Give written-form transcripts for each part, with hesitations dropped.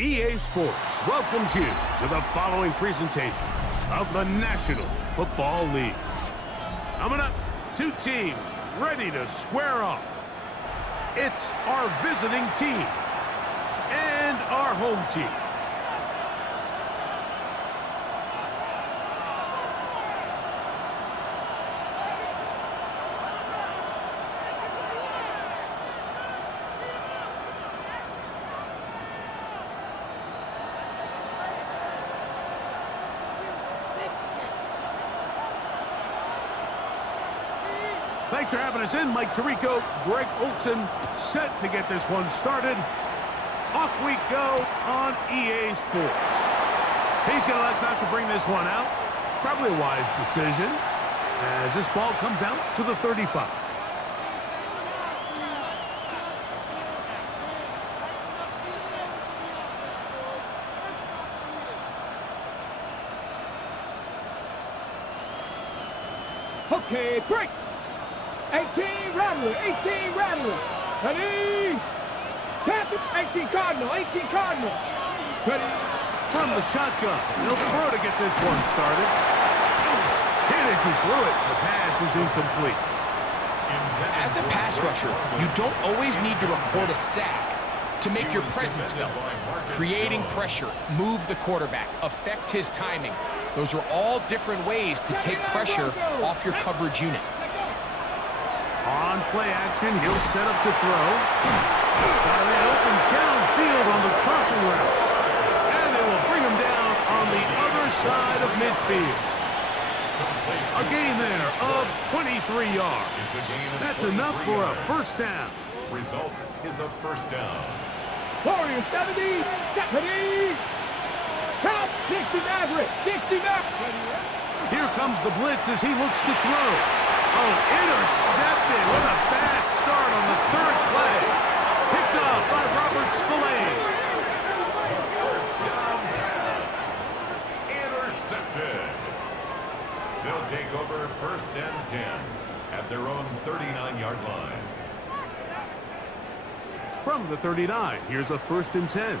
EA Sports welcomes you to the following presentation of the National Football League. Coming up, two teams ready to square off. It's our visiting team and our home team. Thanks for having us in, Mike Tirico, Greg Olson, set to get this one started. Off we go on EA Sports. He's going to elect not to bring this one out. Probably a wise decision, as this ball comes out to the 35. Okay, break! 18 Rattler, 18 Rattler. Ready? Captain, 18 Cardinal, 18 Cardinal. Ready? From the shotgun, he'll throw to get this one started. Hit as he threw it, the pass is incomplete. As a pass rusher, you don't always need to record a sack to make your presence felt. Creating pressure, move the quarterback, affect his timing. Those are all different ways to take pressure off your coverage unit. On play action, he'll set up to throw. Got it open downfield on the crossing route. And they will bring him down on the other side of midfield. A gain there of 23 yards. That's enough for a first down. Result is a first down. Warriors 70, ready? Count 60 Maverick, 60 Maverick. Here comes the blitz as he looks to throw. Oh, intercepted with a bad start on the third play. Picked up by Robert Spillane. First down pass. Intercepted. They'll take over first and 10 at their own 39-yard line. From the 39, here's a first and 10.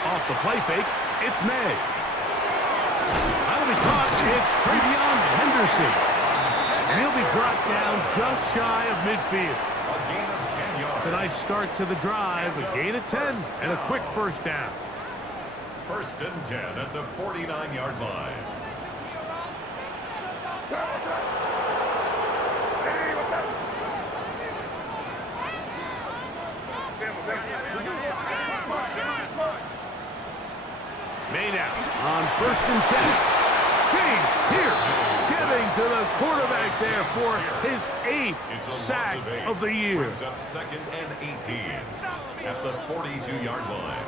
Off the play fake, it's May. That'll be caught. It's Travion Henderson. And he'll be brought down just shy of midfield. A gain of 10 yards. It's a nice start to the drive. A gain of 10 and a quick first down. First and 10 at the 49-yard line. Made out on first and 10. James Pierce getting to the quarterback there for his 8th sack of the year. Brings up second and 18. at the 42-yard line.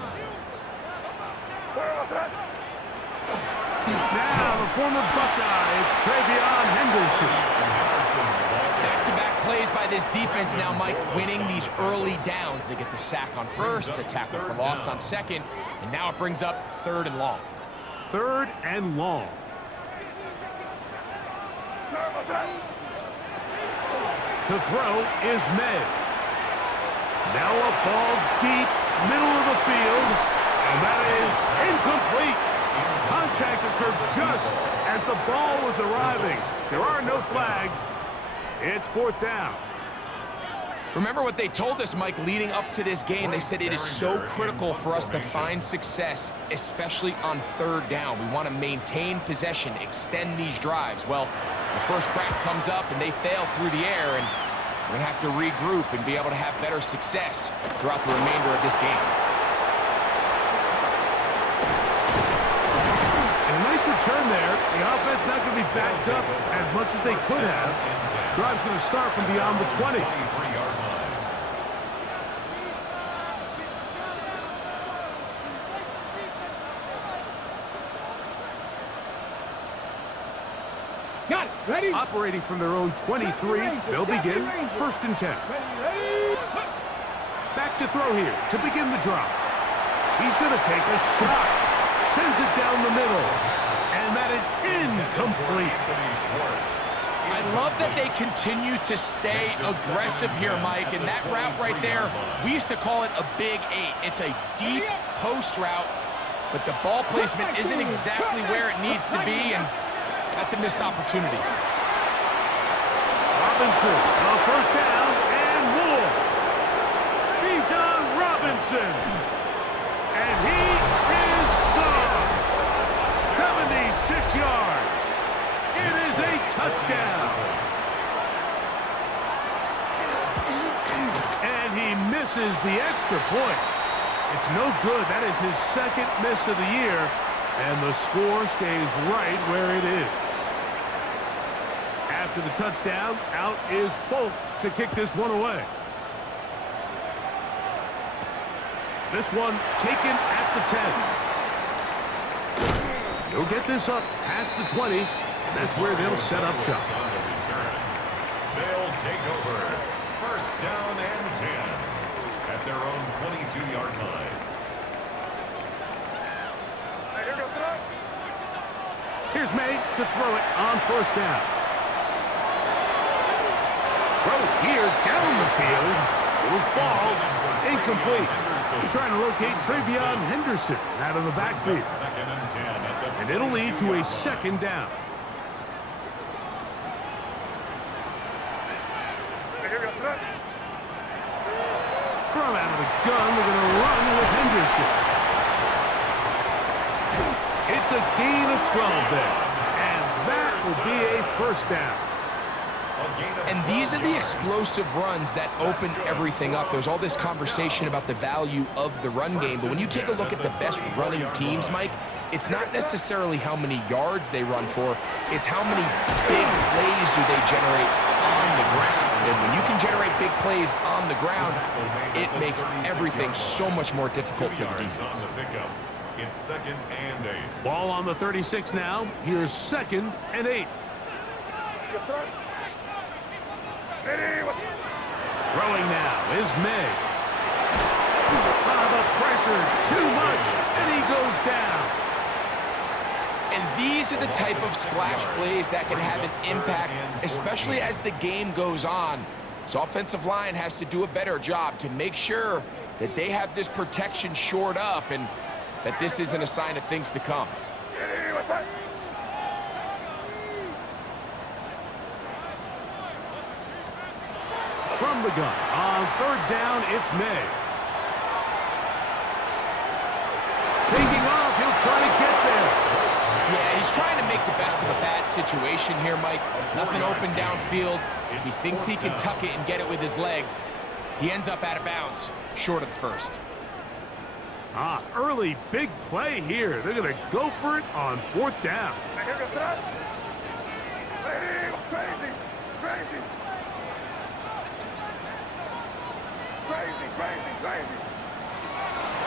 Now the former Buckeye, it's Travion Henderson. Back-to-back plays by this defense now, Mike, winning these early downs. They get the sack on first, the tackle for loss on second, and now it brings up 3rd and long. 3rd and long. To throw is May. Now a ball deep, middle of the field, and that is incomplete. Contact occurred just as the ball was arriving. There are no flags. It's 4th down. Remember what they told us, Mike, leading up to this game. They said it is so critical for us to find success, especially on 3rd down. We want to maintain possession, extend these drives. Well, the first crack comes up and they fail through the air, and we're going to have to regroup and be able to have better success throughout the remainder of this game. And a nice return there. The offense not going to be backed up as much as they could have. Drive's going to start from beyond the 20. 23-yard line. Got it. Ready? Operating from their own 23, they'll begin 1st and 10. Ready? Back to throw here to begin the drive. He's going to take a shot. Sends it down the middle. And that is incomplete. I love that they continue to stay aggressive here, Mike, and that route right there, we used to call it a big 8. It's a deep post route, but the ball placement isn't exactly where it needs to be, and that's a missed opportunity. Robinson on 1st down and more. Bijan Robinson. And he is gone. 76 yards. It is a touchdown. And he misses the extra point. It's no good. That is his 2nd miss of the year. And the score stays right where it is. After the touchdown, out is Folk to kick this one away. This one taken at the 10. He'll get this up past the 20. And that's where they'll set up shop. They'll take over 1st down and 10 at their own 22-yard line. Here's May to throw it on 1st down. Throw here down the field. It will fall. Incomplete. They're trying to locate Travion Henderson out of the backfield. 2nd and 10 at the And it'll lead to a 2nd down. From out of the gun, they're going to run with Henderson. It's a gain of 12 there. And that will be a 1st down. And these are the explosive runs that open everything up. There's all this conversation about the value of the run game, but when you take a look at the best running teams, Mike, it's not necessarily how many yards they run for, it's how many big plays do they generate on the ground. And when you can generate big plays on the ground, it makes everything so much more difficult for the defense. It's 2nd and 8. Ball on the 36 now. Here's 2nd and 8. Throwing now is May. The pressure, too much, and he goes down. And these are the type of splash plays that can have an impact, especially as the game goes on. So offensive line has to do a better job to make sure that they have this protection shored up and that this isn't a sign of things to come. From the gun, on 3rd down, it's May. Taking off, he'll try to get there. Yeah, he's trying to make the best of a bad situation here, Mike. Nothing open downfield. He thinks he can tuck it and get it with his legs. He ends up out of bounds, short of the 1st. Early big play here. They're going to go for it on 4th down.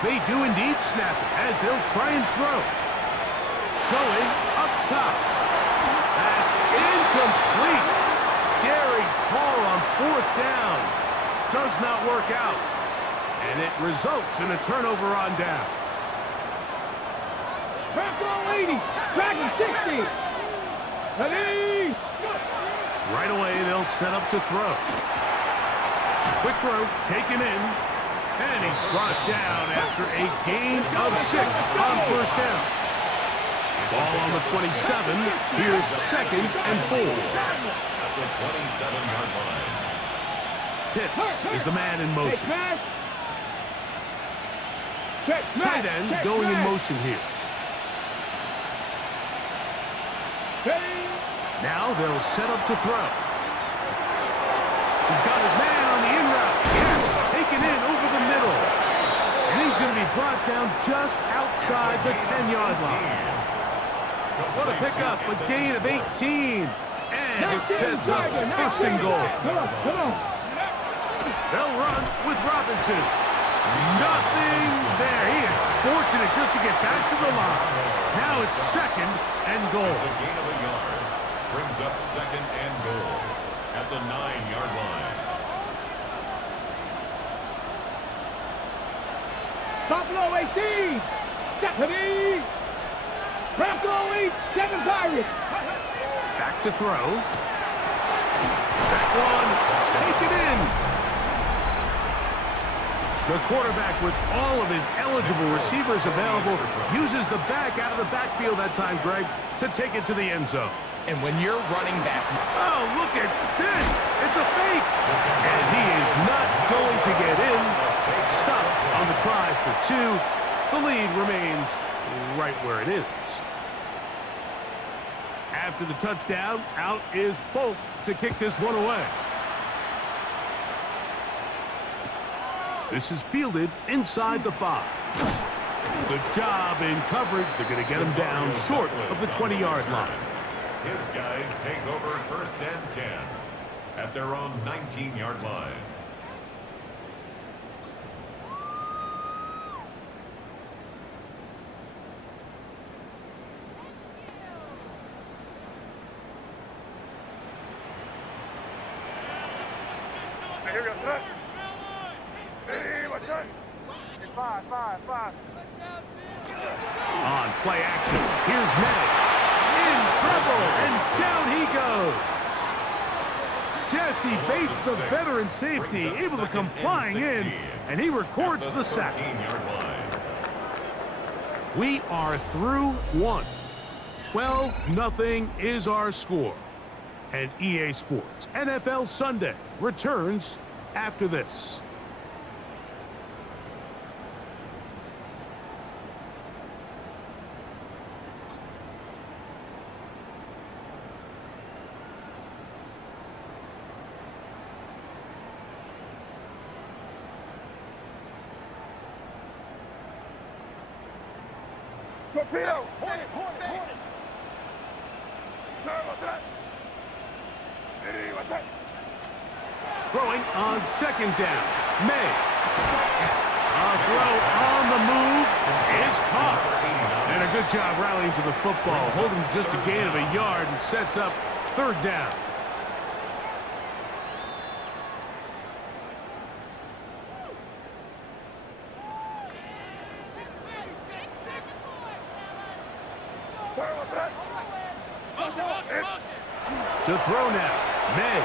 They do indeed snap it as they'll try and throw. Going up top. That's incomplete. Daring call on 4th down. Does not work out. And it results in a turnover on down. Back on 80. Back on 60. Ready. Right away, they'll set up to throw. Quick throw, taken in. And he's brought down after a gain of 6 on 1st down. Ball on the 27. Here's 2nd and 4. At the 27-yard line. Pitts is the man in motion. Tight end going in motion here. Now they'll set up to throw. He's got his man on the in route. Yes, taken in over the middle. And he's going to be brought down just outside the 10-yard line. What a pickup, a gain of 18. And it sets up 1st and goal. Come on. They'll run with Robinson. Nothing there. He is fortunate just to get back to the line. Now it's 2nd and goal. It's a gain of a yard. Brings up 2nd and goal at the 9-yard line. Buffalo 18. Stephanie. Bronco 8. 7 Pirates. Back to throw. That one taken in. The quarterback, with all of his eligible receivers available, uses the back out of the backfield that time, Greg, to take it to the end zone. And when you're running back... Oh, look at this! It's a fake! And he is not going to get in. Stop on the try for 2. The lead remains right where it is. After the touchdown, out is Folk to kick this one away. This is fielded inside the 5. Good job in coverage. They're going to get him down short of the 20-yard line. His guys take over 1st and 10 at their own 19-yard line. Here we go, son. Hey, what's that? 5. On play action, here's May. In trouble, and down he goes. Jesse Bates, the veteran safety, able to come flying in, and he records the sack. We are through 1. 12-0 is our score. And EA Sports NFL Sunday returns after this. Torpedo! Hornet! Sir, what's that? Hey, what's that? Throwing on 2nd down. May. A throw on the move is caught. And a good job rallying to the football. Holding just a gain of a yard and sets up 3rd down. To throw now, May.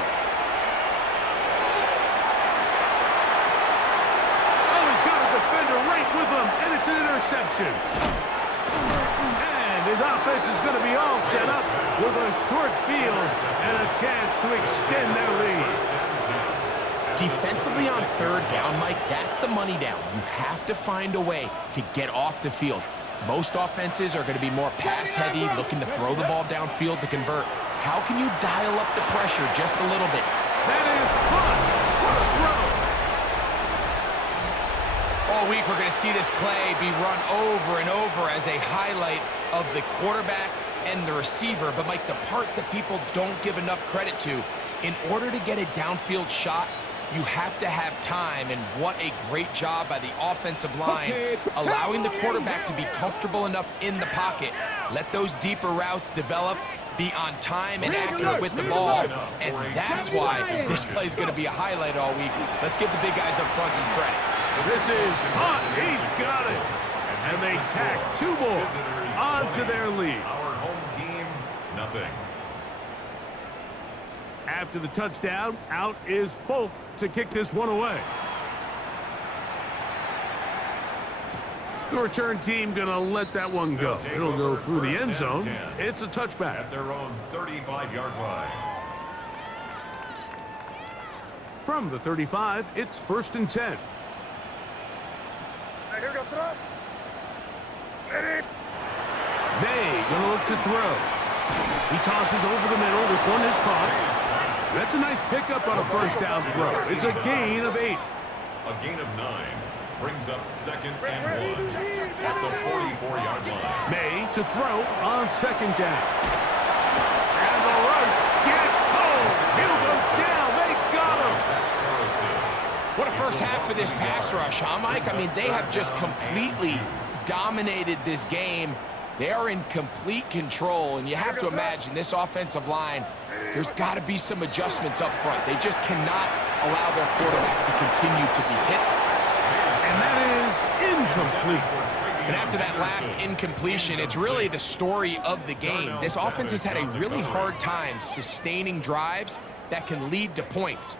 Oh, he's got a defender right with him, and it's an interception. And his offense is going to be all set up with a short field and a chance to extend their lead. Defensively on 3rd down, Mike, that's the money down. You have to find a way to get off the field. Most offenses are going to be more pass-heavy, looking to throw the ball downfield to convert. How can you dial up the pressure just a little bit? That is fun. First throw. All week, we're going to see this play be run over and over as a highlight of the quarterback and the receiver. But, Mike, the part that people don't give enough credit to, in order to get a downfield shot, you have to have time, and what a great job by the offensive line, allowing the quarterback to be comfortable enough in the pocket. Let those deeper routes develop, be on time and accurate with the ball, and that's why this play is going to be a highlight all week. Let's give the big guys up front some credit. This is hot. He's got it. And they tack 2 more onto their lead. Our home team, nothing. After the touchdown, out is Folk to kick this one away. The return team going to let that one go. It'll go through the end zone. It's a touchback. At their own 35-yard line. From the 35, it's 1st and 10. May going to look to throw. He tosses over the middle. This one is caught. That's a nice pickup on a first down throw. It's a gain of 8. A gain of 9 brings up 2nd and 1 at the 44-yard line. May to throw on 2nd down. And the rush gets home. Hill goes down. They got him. What a first half for this pass rush, huh, Mike? I mean, they have just completely dominated this game. They are in complete control, and you have to imagine this offensive line, there's got to be some adjustments up front. They just cannot allow their quarterback to continue to be hit. And that is incomplete. And after that last incompletion, it's really the story of the game. This offense has had a really hard time sustaining drives that can lead to points.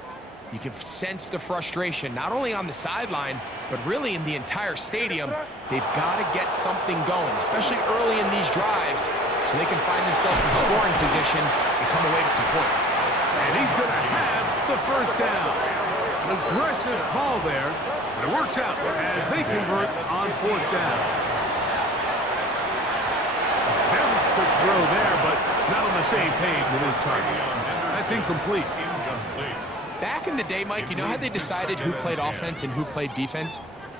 You can sense the frustration, not only on the sideline, but really in the entire stadium. They've got to get something going, especially early in these drives, so they can find themselves in scoring position and come away with some points. And he's going to have the first down. An aggressive call there, but it works out as they convert on 4th down. Very quick throw there, but not on the same page with his target. That's incomplete. Back in the day, Mike, you know how they decided who played offense and who played defense?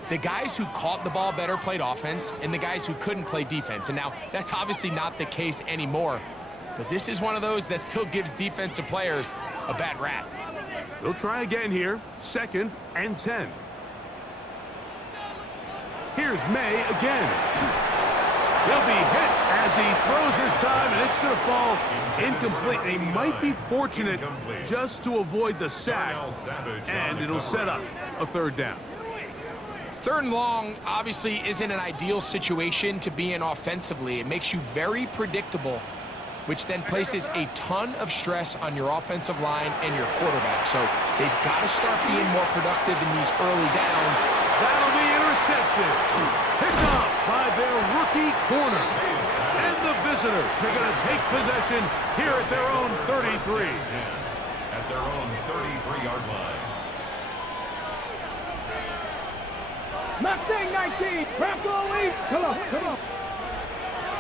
The guys who caught the ball better played offense, and the guys who couldn't play defense. And now, that's obviously not the case anymore. But this is one of those that still gives defensive players a bad rap. They'll try again here, 2nd and 10. Here's May again. He'll be hit as he throws this time, and it's going to fall incomplete. They might be fortunate just to avoid the sack, and it'll set up a 3rd down. 3rd and long obviously isn't an ideal situation to be in offensively. It makes you very predictable, which then places a ton of stress on your offensive line and your quarterback. So they've got to start being more productive in these early downs. That'll be intercepted. Picked off by their rookie corner. And the visitors are going to take possession here at their own 33. At their own 33-yard line. Mustang 19, crack away. Come on, come on.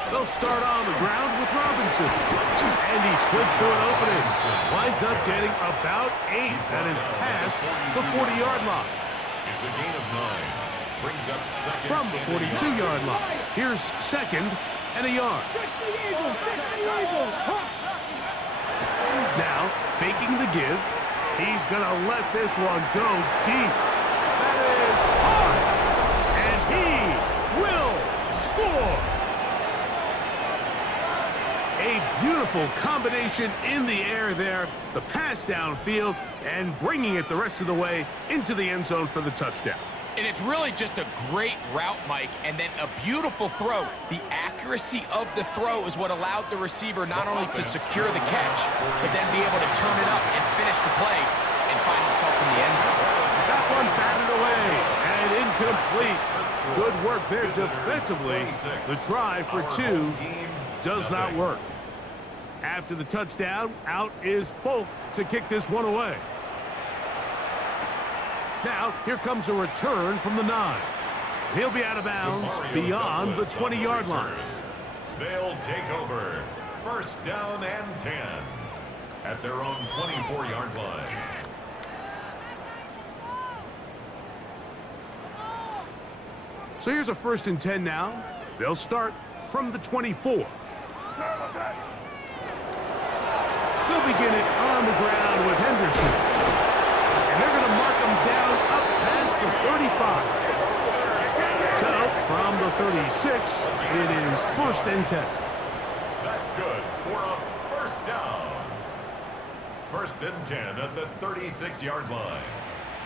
They'll start on the ground with Robinson. And he slips through an opening. Winds up getting about 8. That is past the 40-yard line. It's a gain of 9. Brings up 2nd. From the 42-yard line. Here's 2nd and a yard. Now, faking the give. He's going to let this one go deep. That is hard. And he will score. A beautiful combination in the air there. The pass downfield and bringing it the rest of the way into the end zone for the touchdown. And it's really just a great route, Mike, and then a beautiful throw. The accuracy of the throw is what allowed the receiver not only to secure the catch, but then be able to turn it up and finish the play and find himself in the end zone. That one batted away and incomplete. Good work there defensively. The try for 2 does not work. After the touchdown, out is Folk to kick this one away. Now, here comes a return from the 9. He'll be out of bounds beyond the 20-yard line. They'll take over. 1st down and 10 at their own 24-yard line. So here's a 1st and 10 now. They'll start from the 24. They'll begin it on the ground with Henderson. And they're going to mark 6. It is 1st and 10. That's good for a first down. 1st and 10 at the 36-yard line.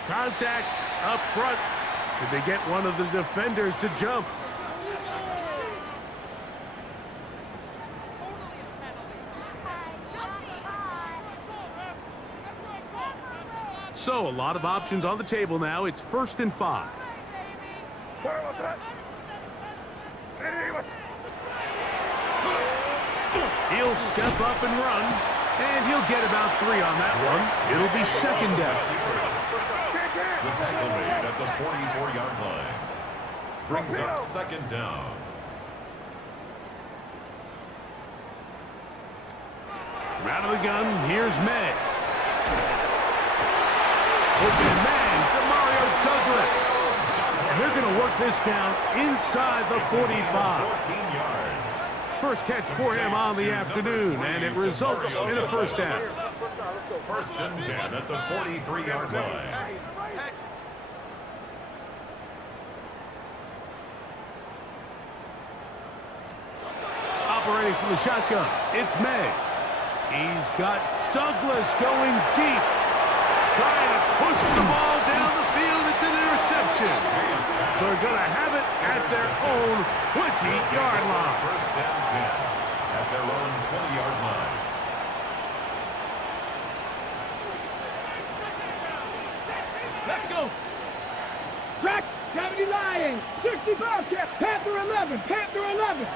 Contact up front. Did they get one of the defenders to jump? So a lot of options on the table now. It's 1st and 5. He'll step up and run, and he'll get about 3 on that one. It'll be 2nd down. The tackle made at the 44-yard line. Brings up 2nd down. Out of the gun, here's May. Open man, Demario Douglas. And they're going to work this down inside the 45. 14 yards. First catch for him on the afternoon, and it results in a 1st down. 1st and 10 at the 43-yard line. Operating from the shotgun, it's May. He's got Douglas going deep. Trying to push the ball down the field. It's an interception. So they're going to have it at their own 20-yard line. 1st and 10 at their own 20-yard line. Let's go. Crack. 70 Lions. 60 Bobcat. Panther 11. Panther 11.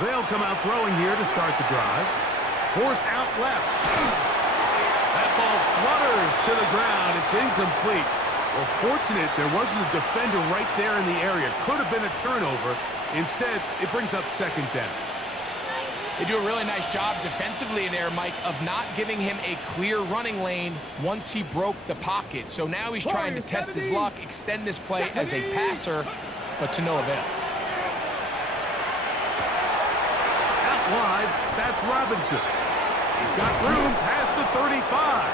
They'll come out throwing here to start the drive. Forced out left. That ball flutters to the ground. It's incomplete. Well, fortunate there wasn't a defender right there in the area. Could have been a turnover. Instead, it brings up 2nd down. They do a really nice job defensively in there, Mike, of not giving him a clear running lane once he broke the pocket. So now he's trying to test his luck, extend this play as a passer, but to no avail. Out wide, that's Robinson. He's got room past the 35.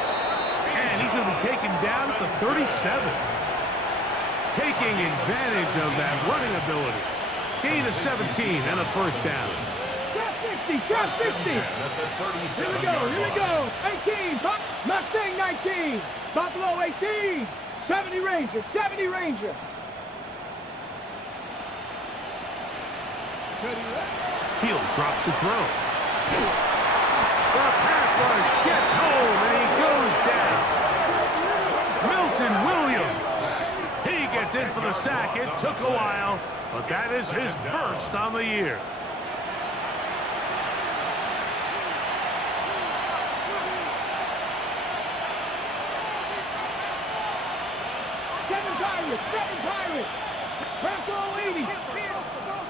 And he's going to be taken down at the 37. Taking advantage of that running ability. Gain of 17 and a 1st down. Drop 60. Here we go. 18. Mustang 19. Buffalo 18. 70 Ranger. 70 Ranger. He'll drop to throw. The pass rush gets home and he goes down. Milton Williams. He gets in for the sack. It took a while, but that is his 1st on the year. Seven Pirates. Brasco 80.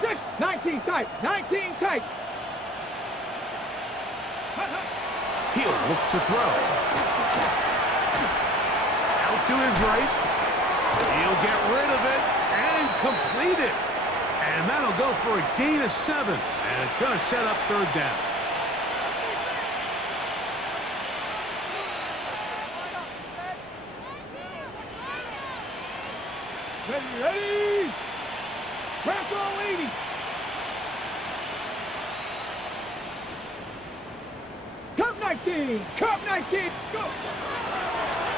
6. 19 tight. 19 tight. He'll look to throw. Out to his right. He'll get rid of it and complete it. And that'll go for a gain of 7. And it's going to set up 3rd down. Ready. Brasco 80. Cup 19. Cup 19. Go.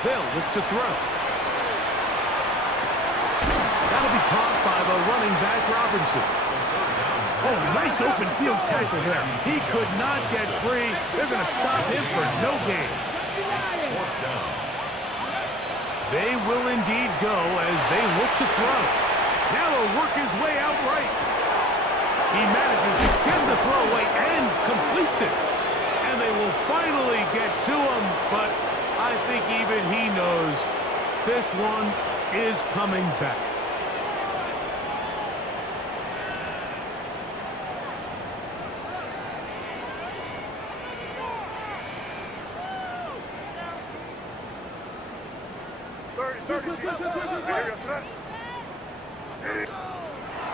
They'll look to throw. That'll be caught by the running back, Robinson. Oh, nice open field tackle there. He could not get free. They're going to stop him for no gain. They will indeed go as they look to throw. Now he'll work his way out right. He manages to get the throw away and completes it. And they will finally get to him, but I think even he knows this one is coming back.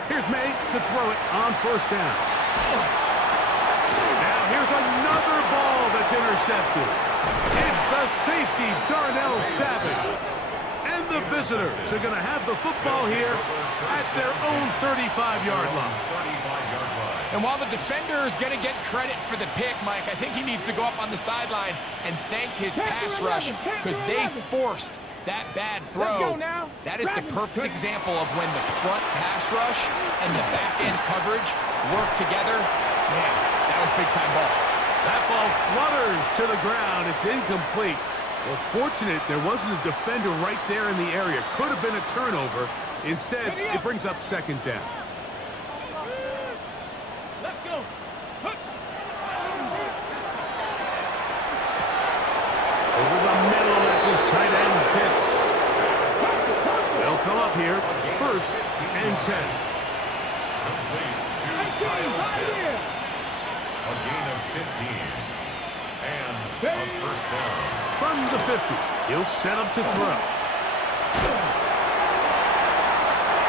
Here's May to throw it on 1st down. Now here's another ball that's intercepted. It's the safety, Darnell Savage. And And the visitors are going to have the football here at their own 35-yard line. And while the defender is going to get credit for the pick, Mike, I think he needs to go up on the sideline and thank his pass rush because they forced that bad throw. That is the perfect example of when the front pass rush and the back-end coverage work together. Man, that was big-time ball. That ball flutters to the ground. It's incomplete. Well, fortunate there wasn't a defender right there in the area. Could have been a turnover. Instead, it brings up second down. Let's go. Over the middle, that's his tight end Pitts. They'll come up here, 1st and 10. Complete to Kyle Pitts. A gain of 15. And a first down. From the 50, he'll set up to throw.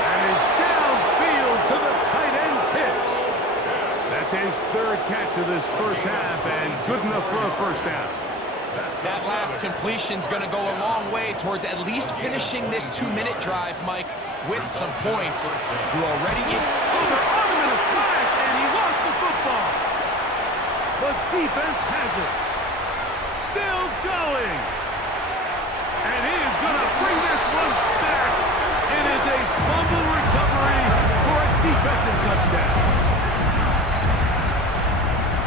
That is downfield to the tight end Pitts. That's his 3rd catch of this first half and good enough for a first down. That last completion's going to go a long way towards at least finishing this 2-minute drive, Mike, with some points. You're already in. Oh, they're on him in a flash, and he lost the football. The defense has it. Still going. And he is going to bring this one back. It is a fumble recovery for a defensive touchdown.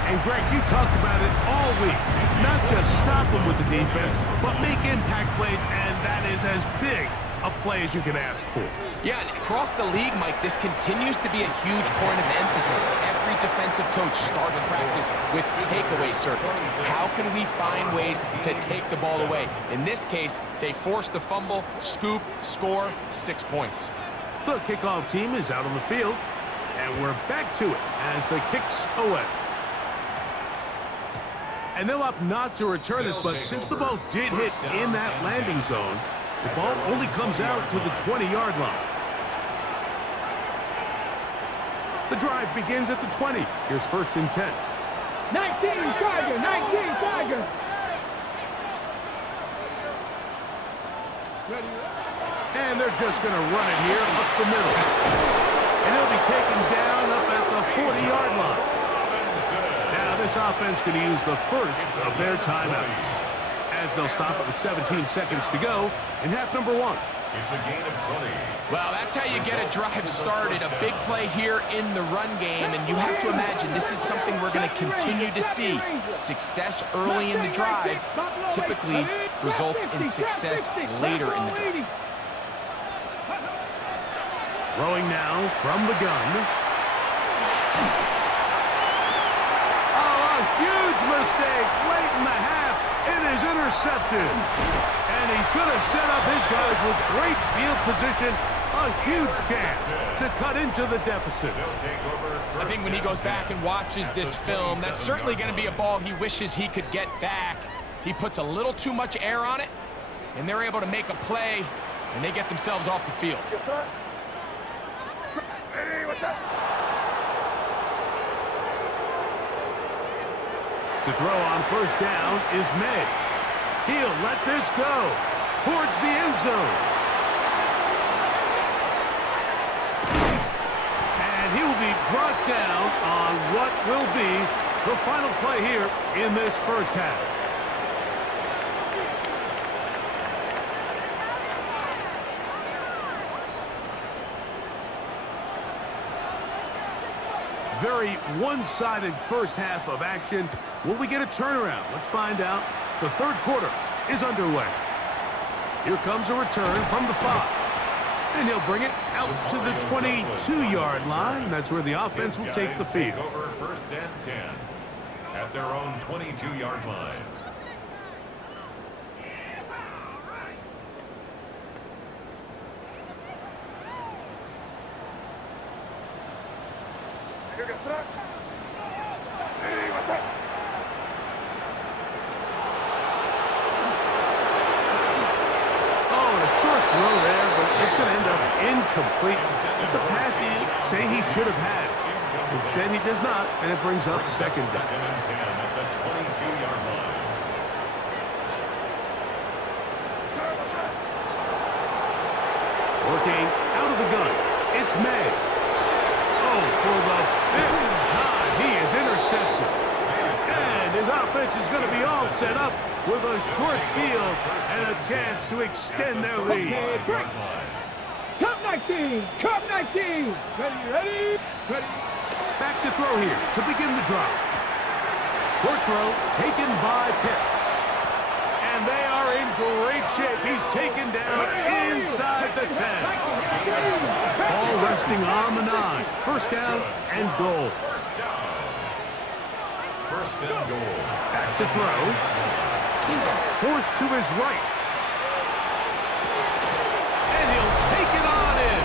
And Greg, you talked about it all week. Not just stop them with the defense, but make impact plays, and that is as big a play as you can ask for. Yeah, and across the league, Mike, this continues to be a huge point of emphasis. Every defensive coach starts practice with takeaway circuits. How can we find ways to take the ball away? In this case, they force the fumble, scoop, score, 6 points. The kickoff team is out on the field, and we're back to it as the kick's away. And they'll opt not to return this, but since the ball did hit in that landing zone, the ball only comes out to the 20-yard line. The drive begins at the 20. Here's 1st and 10. 19 Tiger, 19 Tiger. And they're just going to run it here up the middle. And he'll be taken down up at the 40-yard line. Now this offense going to use the first of their timeouts, as they'll stop it with 17 seconds to go in half number 1. It's a gain of 20. Well, that's how you get a drive started. A big play here in the run game, and you have to imagine this is something we're going to continue to see. Success early in the drive typically results in success later in the drive. Throwing now from the gun. Huge mistake late in the half. It is intercepted. And he's going to set up his guys with great field position. A huge chance to cut into the deficit. I think when he goes back and watches this film, that's certainly going to be a ball he wishes he could get back. He puts a little too much air on it, and they're able to make a play, and they get themselves off the field. Hey, what's up? To throw on 1st down is May. He'll let this go towards the end zone. And he will be brought down on what will be the final play here in this first half. Very one-sided first half of action. Will we get a turnaround? Let's find out. The 3rd quarter is underway. Here comes a return from the 5. And he'll bring it out to the 22-yard line. That's where the offense will take the field. Over 1st and 10 at their own 22-yard line. Hey, what's up? Oh, and a short throw there, but it's going to end up incomplete. It's a pass he say he should have had. Instead, he does not, and it brings up 2nd down. 2nd and 10 at the 22-yard line. game out of the gun. It's May. Oh, for the fifth time, he is intercepted. And his offense is going to be all set up with a short field and a chance to extend their lead. Okay, break. Cup 19. Cup 19. Ready. Back to throw here to begin the drive. Short throw taken by Pitts. And they are in great shape. He's taken down inside the 10. Ball resting on the 9. First down and goal. First and goal. Back to throw. Forced to his right. And he'll take it on in.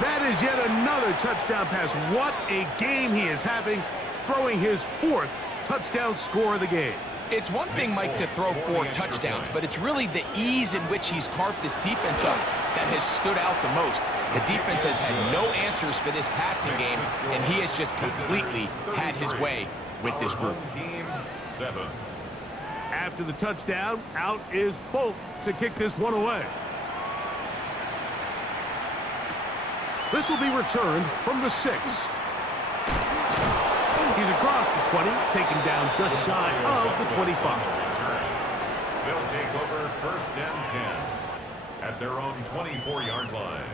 That is yet another touchdown pass. What a game he is having, throwing his 4th touchdown score of the game. It's one thing, Mike, to throw 4 touchdowns, but it's really the ease in which he's carved this defense up that has stood out the most. The defense has had no answers for this passing game, and he has just completely had his way with this group. Team 7. After the touchdown, out is Folk to kick this one away. This will be returned from the 6. He's across the 20, taken down just shy of the 25. They'll take over first and 10 at their own 24-yard line.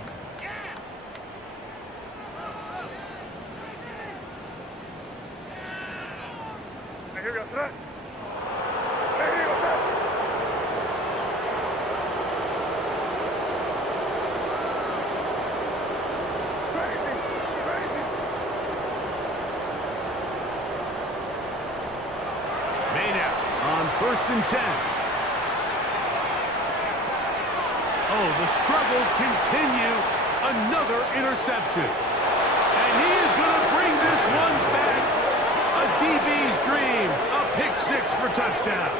First and 10. Oh, the struggles continue. Another interception. And he is going to bring this one back. A DB's dream. A pick 6 for touchdown.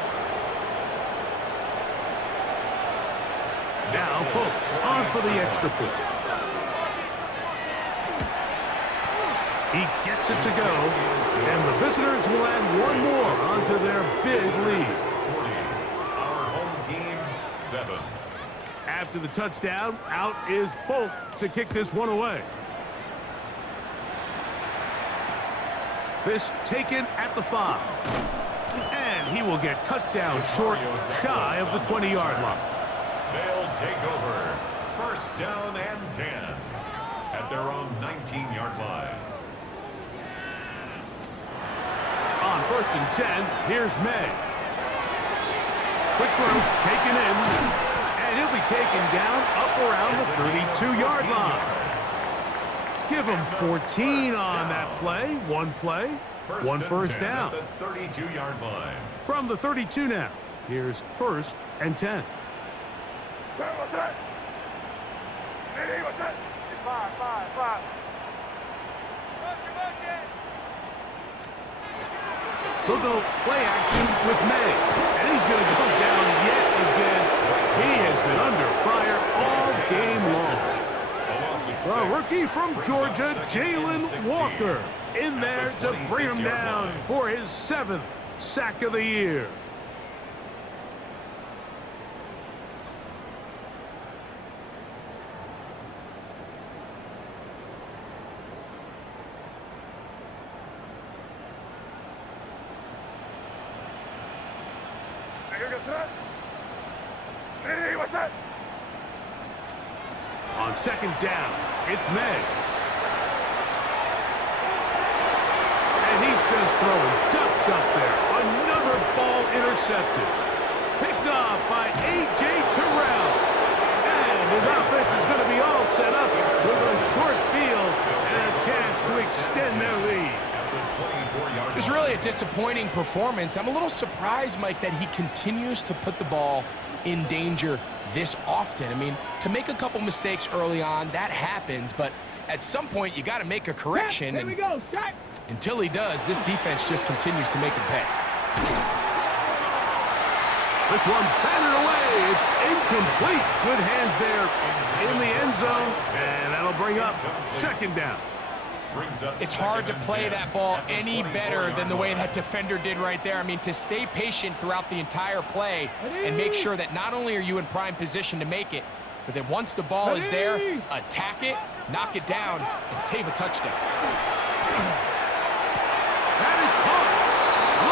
Now, folks, on for the extra point. He gets it to go, and the visitors will add one more onto their big lead. 40. Our home team, 7. After the touchdown, out is Folk to kick this one away. This taken at the 5. And he will get cut down short, shy of the 20-yard line. They'll take over first down and 10 at their own 19-yard line. On first and 10, here's May. Quick throw, taken in, and he'll be taken down up around the 32-yard line. Give him 14 on that play. One play, one first down. At the 32-yard line. From the 32 now, here's first and 10. They'll go play action with May, and he's going to go down yet again. He has been under fire all game long. The rookie from Georgia, Jalen Walker, in there to bring him down for his 7th sack of the year. On second down, it's May. And he's just throwing ducks up there. Another ball intercepted. Picked off by A.J. Terrell. And his offense is going to be all set up with a short field and a chance to extend their lead. It was really a disappointing performance. I'm a little surprised, Mike, that he continues to put the ball in danger this often. I mean, to make a couple mistakes early on, that happens, but at some point you got to make a correction. Here we go, shot. Until he does, this defense just continues to make him pay. This one batted away. It's incomplete. Good hands there in the end zone, and that'll bring up second down. Brings up It's hard to second and play 10 that ball at the any better 24-yard than the way line. that defender did right there. I mean, to stay patient throughout the entire play and make sure that not only are you in prime position to make it, but that once the ball is there, attack it, knock it down, and save a touchdown. That is caught.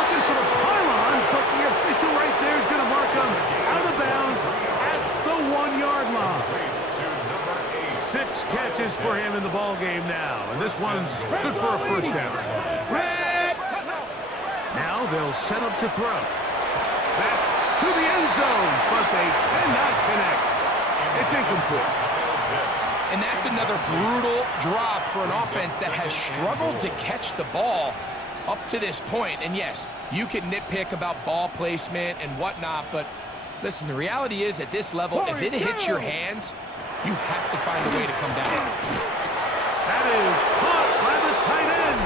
Looking for the pylon, but the official right there is going to mark him out of bounds at the 1-yard line. To number 8. 6 catches for him in the ball game now, and this one's good for a first down. Now they'll set up to throw. That's to the end zone, but they cannot connect. It's incomplete. And that's another brutal drop for an offense that has struggled to catch the ball up to this point. And yes, you can nitpick about ball placement and whatnot, but listen, the reality is at this level, if it hits your hands, you have to find a way to come down. That is caught by the tight end.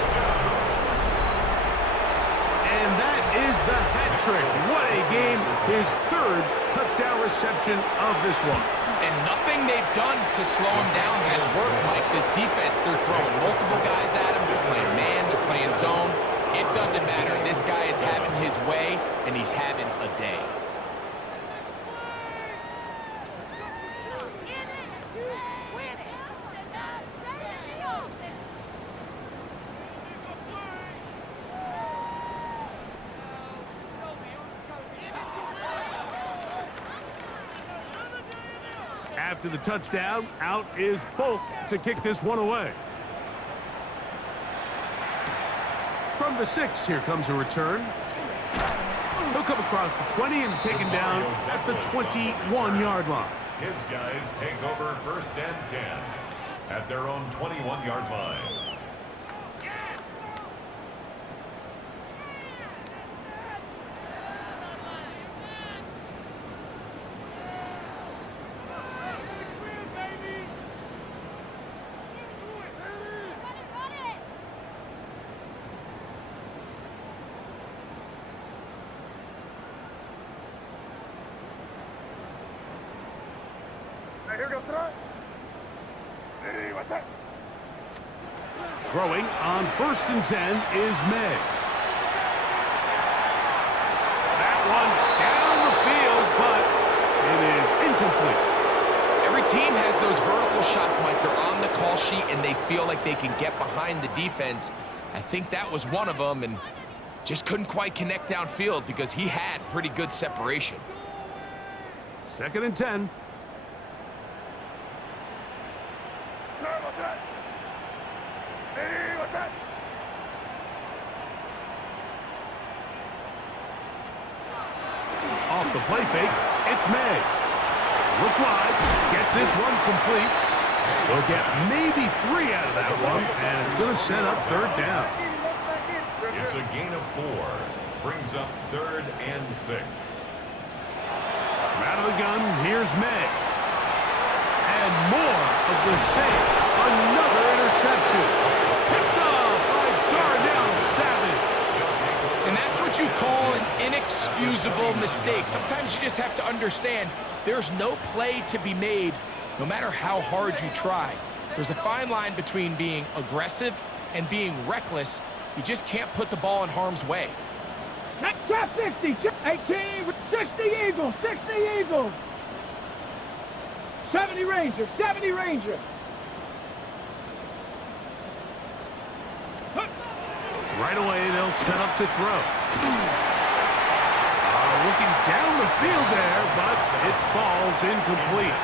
And that is the hat trick. What a game. His 3rd touchdown reception of this one. And nothing they've done to slow him down has worked, Mike. This defense, they're throwing multiple guys at him. They're playing man, they're playing zone. It doesn't matter. This guy is having his way, and he's having a day. After the touchdown, out is Folk to kick this one away. From the 6, here comes a return. He'll come across the 20 and taken down at the 21-yard line. His guys take over 1st and 10 at their own 21-yard line. Throwing on 1st and 10 is May. That one down the field, but it is incomplete. Every team has those vertical shots, Mike. They're on the call sheet, and they feel like they can get behind the defense. I think that was one of them, and just couldn't quite connect downfield because he had pretty good separation. 2nd and 10. Off the play fake, it's May. Look wide, get this one complete. They'll get maybe 3 out of that one, and it's going to set up 3rd down. It's a gain of 4. Brings up 3rd and 6. Out of the gun, here's May. And more of the same. Another interception. Picked off by Darnell Savage. And that's what you call an inexcusable mistake. Sometimes you just have to understand there's no play to be made no matter how hard you try. There's a fine line between being aggressive and being reckless. You just can't put the ball in harm's way. Trap 60, 18, 60 Eagles, 60 Eagles. 70 Ranger, 70 Ranger. Right away, they'll set up to throw. Looking down the field there, but it falls incomplete.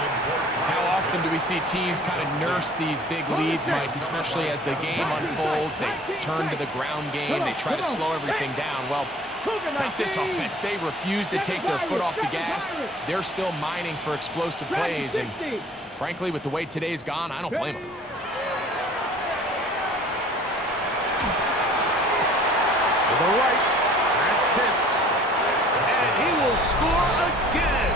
How often do we see teams kind of nurse these big leads, Mike, especially as the game unfolds? They turn to the ground game. They try to slow everything down. Well, not this offense. They refuse to take their foot off the gas. They're still mining for explosive plays, and frankly, with the way today's gone, I don't blame them. To the right, that's Pitts. And he will score again.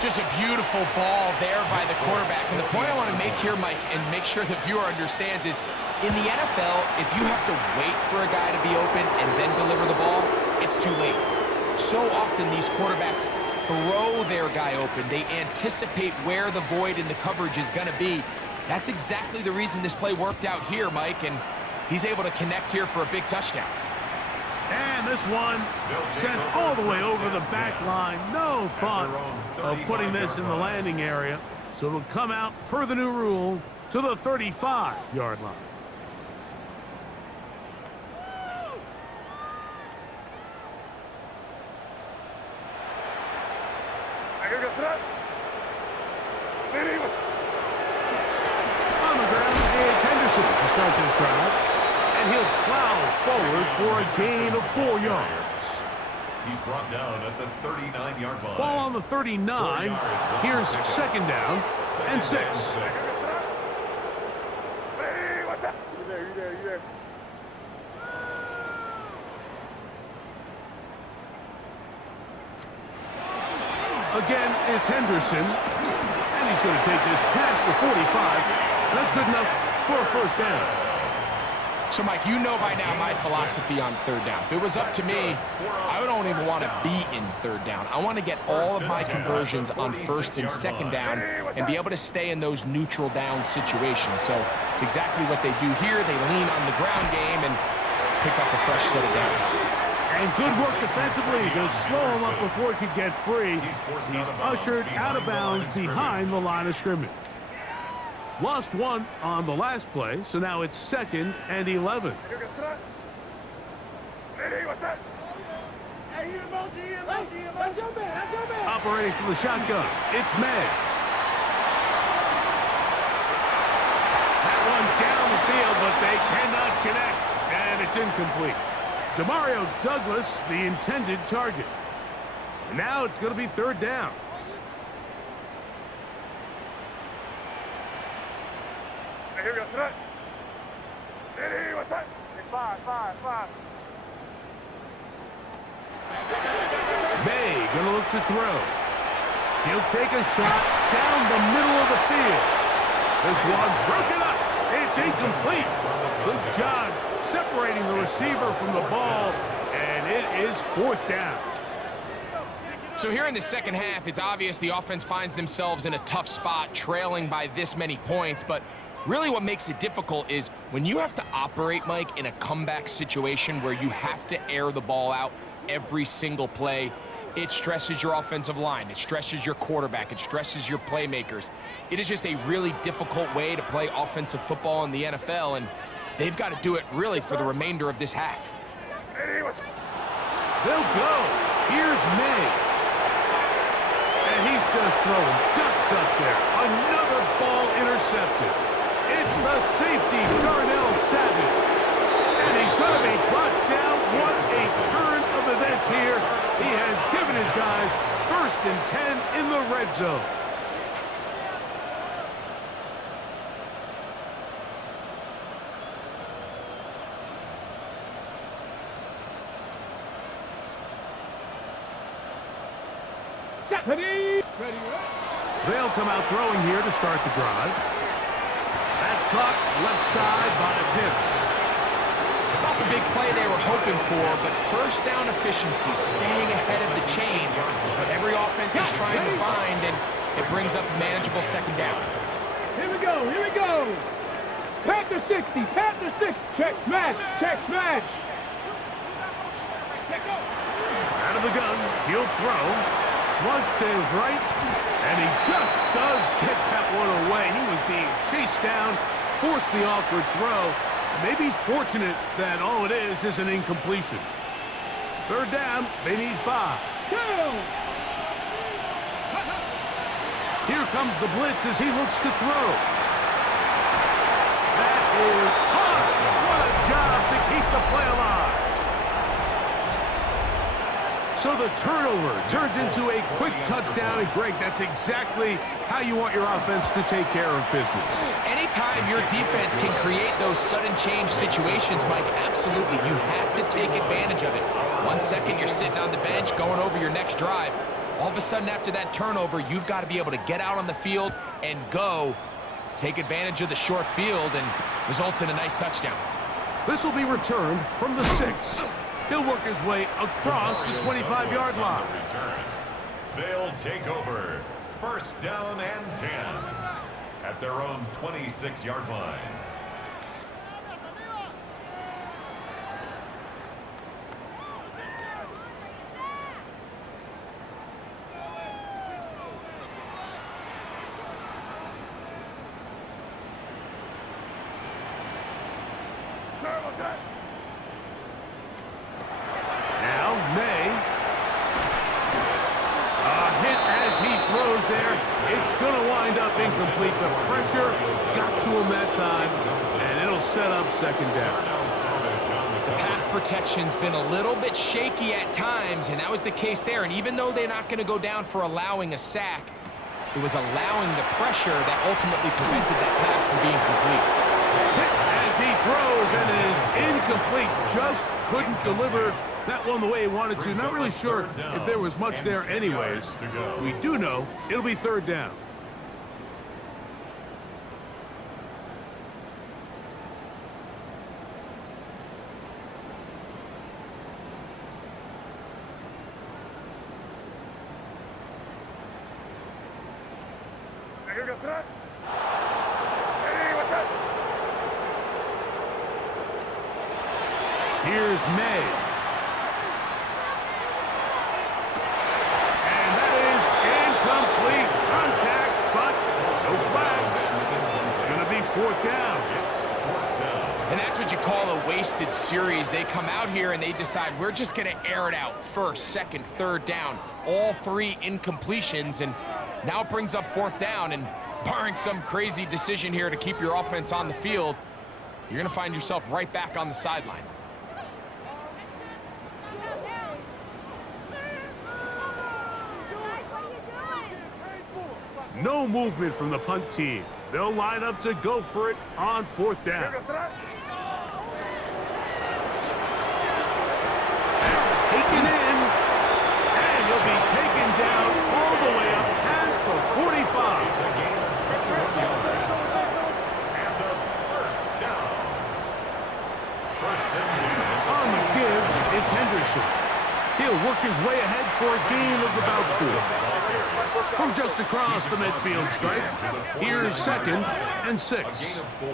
Just a beautiful ball there by the quarterback. And the point I want to make here, Mike, and make sure the viewer understands is, in the NFL, if you have to wait for a guy to be open and then deliver the ball, it's too late. So often these quarterbacks throw their guy open. They anticipate where the void in the coverage is going to be, That's exactly the reason this play worked out here, Mike, and he's able to connect here for a big touchdown. And this one sent all the way over the back line. No thought of putting this in the landing area. So it'll come out, per the new rule, to the 35-yard line. On the ground, it's Henderson to start this drive. And he'll plow forward for a gain of 4 yards. He's brought down at the 39-yard line. Ball on the 39. Here's second down and 6. Again, it's Henderson. And he's going to take this past the 45. That's good enough for a first down. So, Mike, you know by now my philosophy on third down. If it was up to me, I don't even want to be in third down. I want to get all of my conversions on first and second down and be able to stay in those neutral down situations. So it's exactly what they do here. They lean on the ground game and pick up a fresh set of downs. And good work defensively to slow him up before he could get free. He's ushered out of bounds behind the line of scrimmage. Lost one on the last play, so now it's 2nd and 11. Operating from the shotgun, it's May. That one down the field, but they cannot connect, and it's incomplete. Demario Douglas, the intended target. And now it's going to be third down. Here we go, Sonat. Hey, what's that? 5. May going to look to throw. He'll take a shot down the middle of the field. This one broken up. It's incomplete. Good job separating the receiver from the ball, and it is 4th down. So here in the second half, it's obvious the offense finds themselves in a tough spot, trailing by this many points, but really what makes it difficult is when you have to operate, Mike, in a comeback situation where you have to air the ball out every single play, it stresses your offensive line, it stresses your quarterback, it stresses your playmakers. It is just a really difficult way to play offensive football in the NFL, and they've got to do it really for the remainder of this half. They'll go. Here's May. And he's just throwing ducks up there. Another ball intercepted. It's the safety, Darnell Savage. And he's going to be brought down. What a turn of events here. He has given his guys 1st and 10 in the red zone. They'll come out throwing here to start the drive. That's caught left side by Pitts. It's not the big play they were hoping for, but first down efficiency, staying ahead of the chains, is what every offense is trying to find, and it brings up a manageable second down. Here we go. Panther 60. Check smash. Out of the gun, he'll throw. Flush to his right, and he just does get that one away. He was being chased down, forced the awkward throw. Maybe he's fortunate that all it is an incompletion. Third down, they need 5. Here comes the blitz as he looks to throw. That is caught. What a job to keep the play alive. So the turnover turns into a quick touchdown, and Greg, that's exactly how you want your offense to take care of business. Anytime your defense can create those sudden change situations, Mike, absolutely, you have to take advantage of it. 1 second, you're sitting on the bench going over your next drive. All of a sudden, after that turnover, you've got to be able to get out on the field and go. Take advantage of the short field, and results in a nice touchdown. This will be returned from the 6. He'll work his way across the 25-yard line. They'll take over. 1st down and 10. at their own 26-yard line. Now, May. A hit as he throws there. It's going to wind up incomplete. The pressure got to him that time, and it'll set up second down. The pass protection's been a little bit shaky at times, and that was the case there. And even though they're not going to go down for allowing a sack, it was allowing the pressure that ultimately prevented that pass from being complete. As he throws, and it is incomplete. Just couldn't deliver that one the way he wanted to. Not really sure if there was much there anyways. We do know it'll be third down. Here's May. And that is incomplete. Contact, but no flags. It's going to be fourth down. And that's what you call a wasted series. They come out here and they decide we're just going to air it out. First, second, third down. All three incompletions, and now it brings up fourth down. And barring some crazy decision here to keep your offense on the field, you're going to find yourself right back on the sideline. No movement from the punt team. They'll line up to go for it on fourth down. Taken in, and he'll be taken down all the way up past the 45. And a first down. First and 10. On the give, it's Henderson. He'll work his way ahead for a gain of about 4. From just across the midfield stripe, here's second and 6. A gain of 4.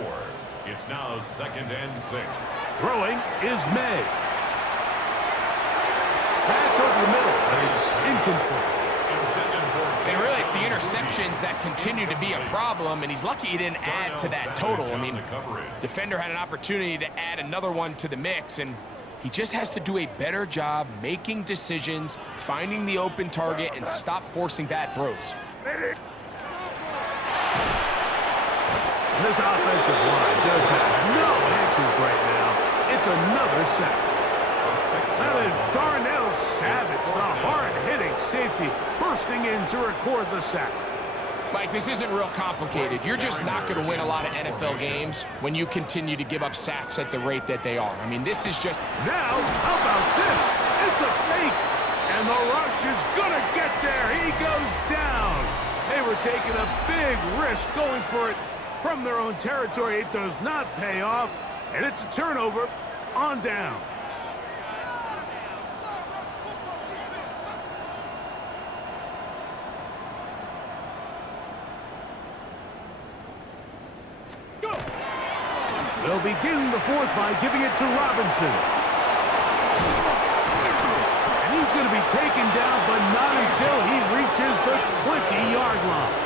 It's now second and 6. Throwing is May. That's over the middle, but it's incomplete. And really, it's the interceptions that continue to be a problem, and he's lucky he didn't add to that total. I mean, defender had an opportunity to add another one to the mix, and he just has to do a better job making decisions, finding the open target, and stop forcing bad throws. And this offensive line just has no answers right now. It's another sack. That is Darnell Savage, the hard-hitting safety, bursting in to record the sack. Mike, this isn't real complicated. You're just not going to win a lot of NFL games when you continue to give up sacks at the rate that they are. I mean, this is just... Now, how about this? It's a fake, and the rush is going to get there. He goes down. They were taking a big risk going for it from their own territory. It does not pay off, and it's a turnover on down. They'll begin the fourth by giving it to Robinson. And he's going to be taken down, but not until he reaches the 20-yard line.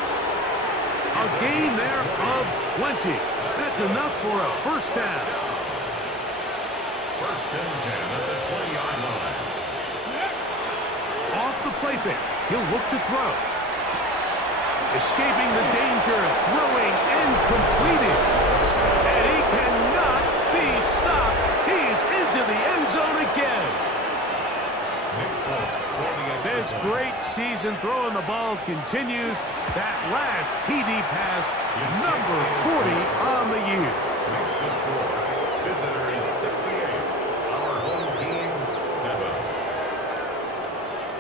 A gain there of 20. That's enough for a first down. First and 10 at the 20-yard line. Off the play fake, he'll look to throw. Escaping the danger, throwing and completing. And he cannot be stopped. He's into the end zone again. This great season throwing the ball continues. That last TD pass, number 40 on the year. Makes the score. Visitors 68. Our home team 7.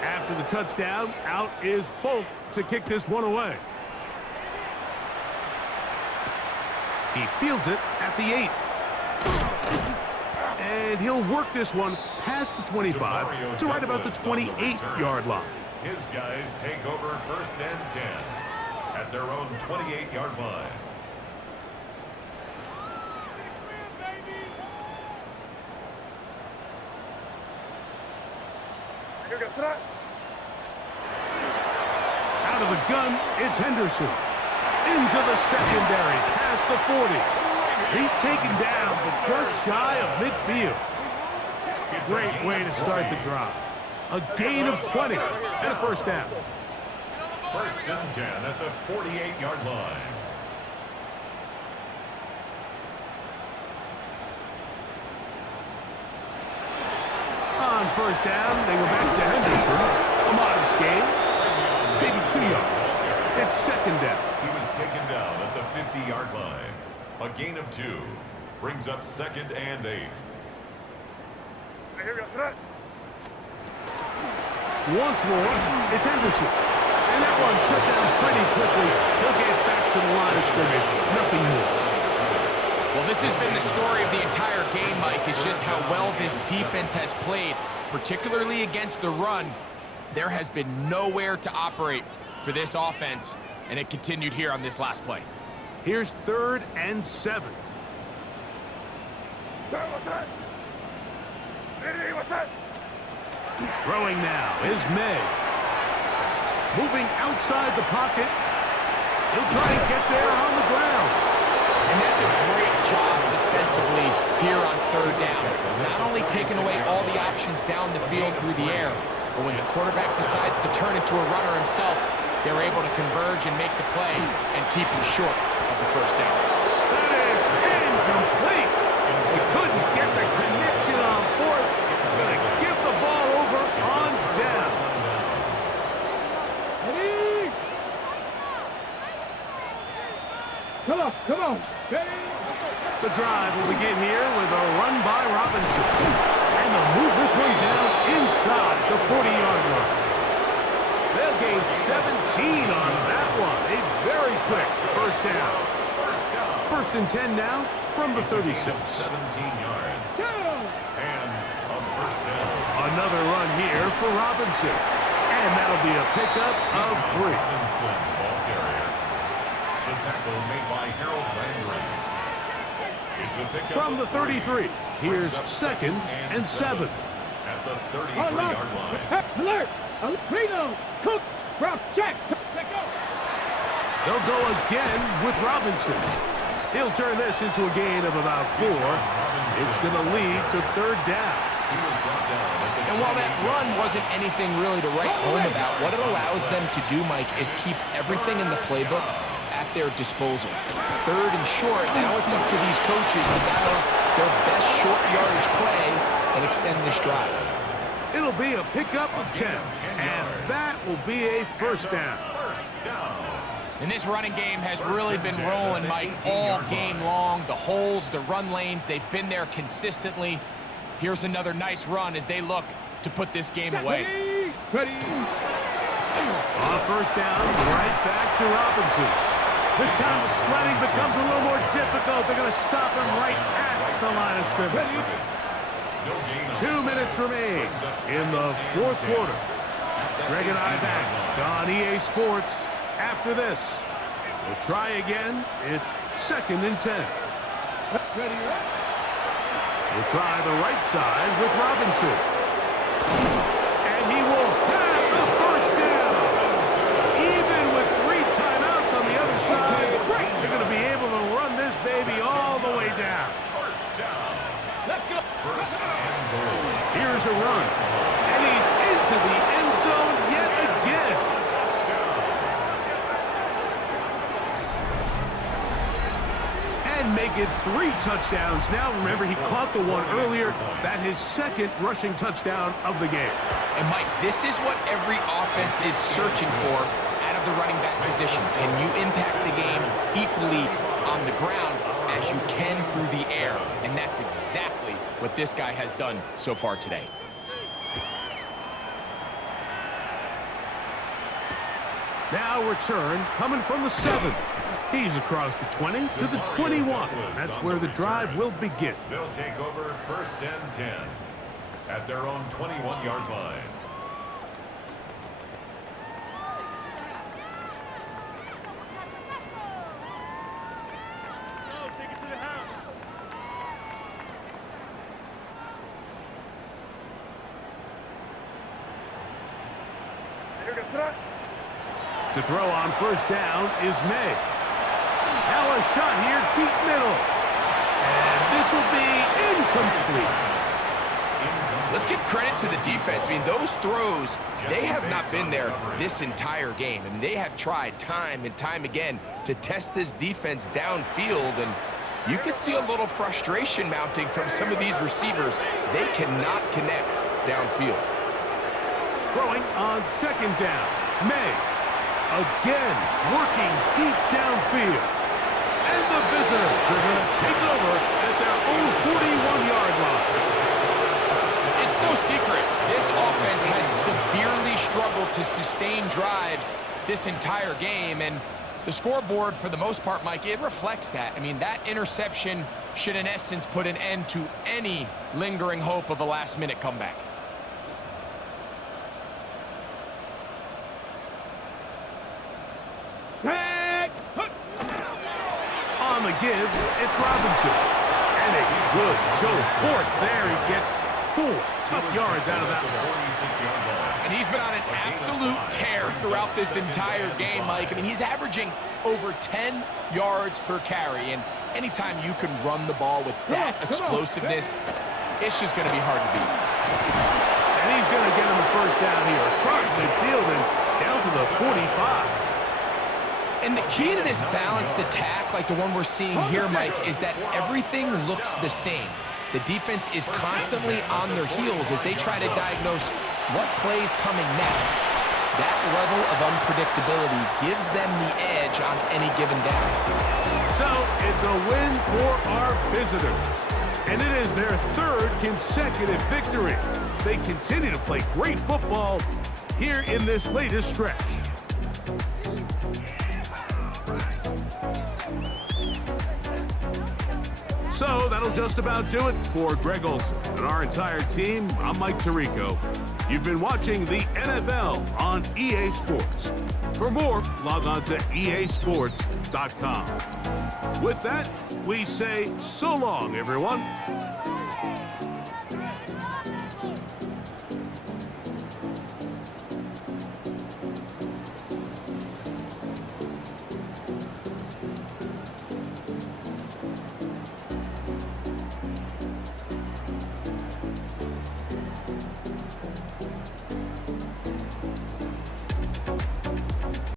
After the touchdown, out is Folk to kick this one away. He fields it at the 8. And he'll work this one past the 25 to right about the 28-yard line. His guys take over first and 10. at their own 28-yard line. Out of the gun, it's Henderson. Into the secondary, past the 40. He's taken down, but just shy of midfield. Great way to start the drive. A gain of 20 and a first down. First and 10 at the 48-yard line. On first down, they go back to Henderson. A modest gain, maybe 2 yards. It's second down. He was taken down at the 50-yard line. A gain of 2 brings up second and 8. Once more, it's Henderson. And that one shut down pretty quickly. He'll get back to the line of scrimmage. Nothing more. Well, this has been the story of the entire game, Mike, is just how well this defense has played, particularly against the run. There has been nowhere to operate for this offense, and it continued here on this last play. Here's 3rd and 7. Throwing now is May. Moving outside the pocket. He'll try and get there on the ground. And that's a great job defensively here on 3rd down. Not only taking away all the options down the field through the air, but when the quarterback decides to turn into a runner himself, they're able to converge and make the play and keep him short of the first down. That is incomplete. He couldn't get the connection on 4th. Gonna give the ball over on down. Ready? Come on. Ready? The drive will begin here with a run by Robinson. And they'll move this one down inside the 40-yard line. They'll gain 17 on that one. A very quick first down. First and 10 now from the 36. 17 yards. And a first down. Another run here for Robinson. And that'll be a pickup of 3. Robinson, ball carrier. The tackle made by Harold Landry. It's a pickup From the 33, here's 2nd and 7. At the 33-yard line. Alert! Reno! Cook! Drop! Check! Let go! They'll go again with Robinson. He'll turn this into a gain of about 4. It's going to lead to 3rd down. He was brought down at the And while that run wasn't anything really to write home about, what it allows them to do, Mike, is keep everything in the playbook at their disposal. 3rd and short, now it's up to these coaches to dial up their best short yardage play and extend this drive. It'll be a pickup of 10, and that will be a first down. And this running game has really been rolling, Mike, all game long. The holes, the run lanes, they've been there consistently. Here's another nice run as they look to put this game away. Ready? On first down, right back to Robinson. This time the sledding becomes a little more difficult. They're going to stop him right at the line of scrimmage. 2 minutes remain in the 4th quarter. Greg and I back on EA Sports after this. We'll try again. It's 2nd and 10. Ready? We'll try the right side with Robinson. And he will have the first down. Even with 3 timeouts on the other side, they're going to be able to run this baby all the way down. Let's go! Here's a run. And he's into the end zone yet again. And make it 3 touchdowns. Now, remember, he caught the one earlier. That his 2nd rushing touchdown of the game. And, Mike, this is what every offense is searching for out of the running back position. Can you impact the game equally on the ground as you can through the air? And that's exactly what this guy has done so far today. Now return coming from the 7. He's across the 20 to the 21. That's where the drive will begin. They'll take over 1st and 10 at their own 21-yard line. To throw on first down is May. Now a shot here, deep middle. And this will be incomplete. Let's give credit to the defense. I mean, those throws, they have not been there this entire game. I mean, they have tried time and time again to test this defense downfield, and you can see a little frustration mounting from some of these receivers. They cannot connect downfield. Throwing on second down, May. Again, working deep downfield. And the visitors are going to take over at their own 41-yard line. It's no secret, this offense has severely struggled to sustain drives this entire game, and the scoreboard, for the most part, Mike, it reflects that. I mean, that interception should, in essence, put an end to any lingering hope of a last-minute comeback. On the give, it's Robinson. And a good show of force there. He gets 4 tough yards out of that one. And he's been on an absolute tear throughout this entire game, Mike. I mean, he's averaging over 10 yards per carry. And anytime you can run the ball with that explosiveness, it's just going to be hard to beat. And he's going to get him the first down here across midfield and down to the 45. And the key to this balanced attack, like the one we're seeing here, Mike, is that everything looks the same. The defense is constantly on their heels as they try to diagnose what play's coming next. That level of unpredictability gives them the edge on any given down. So it's a win for our visitors. And it is their 3rd consecutive victory. They continue to play great football here in this latest stretch. So that'll just about do it for Greg Olson and our entire team. I'm Mike Tirico. You've been watching the NFL on EA Sports. For more, log on to easports.com. With that, we say so long, everyone.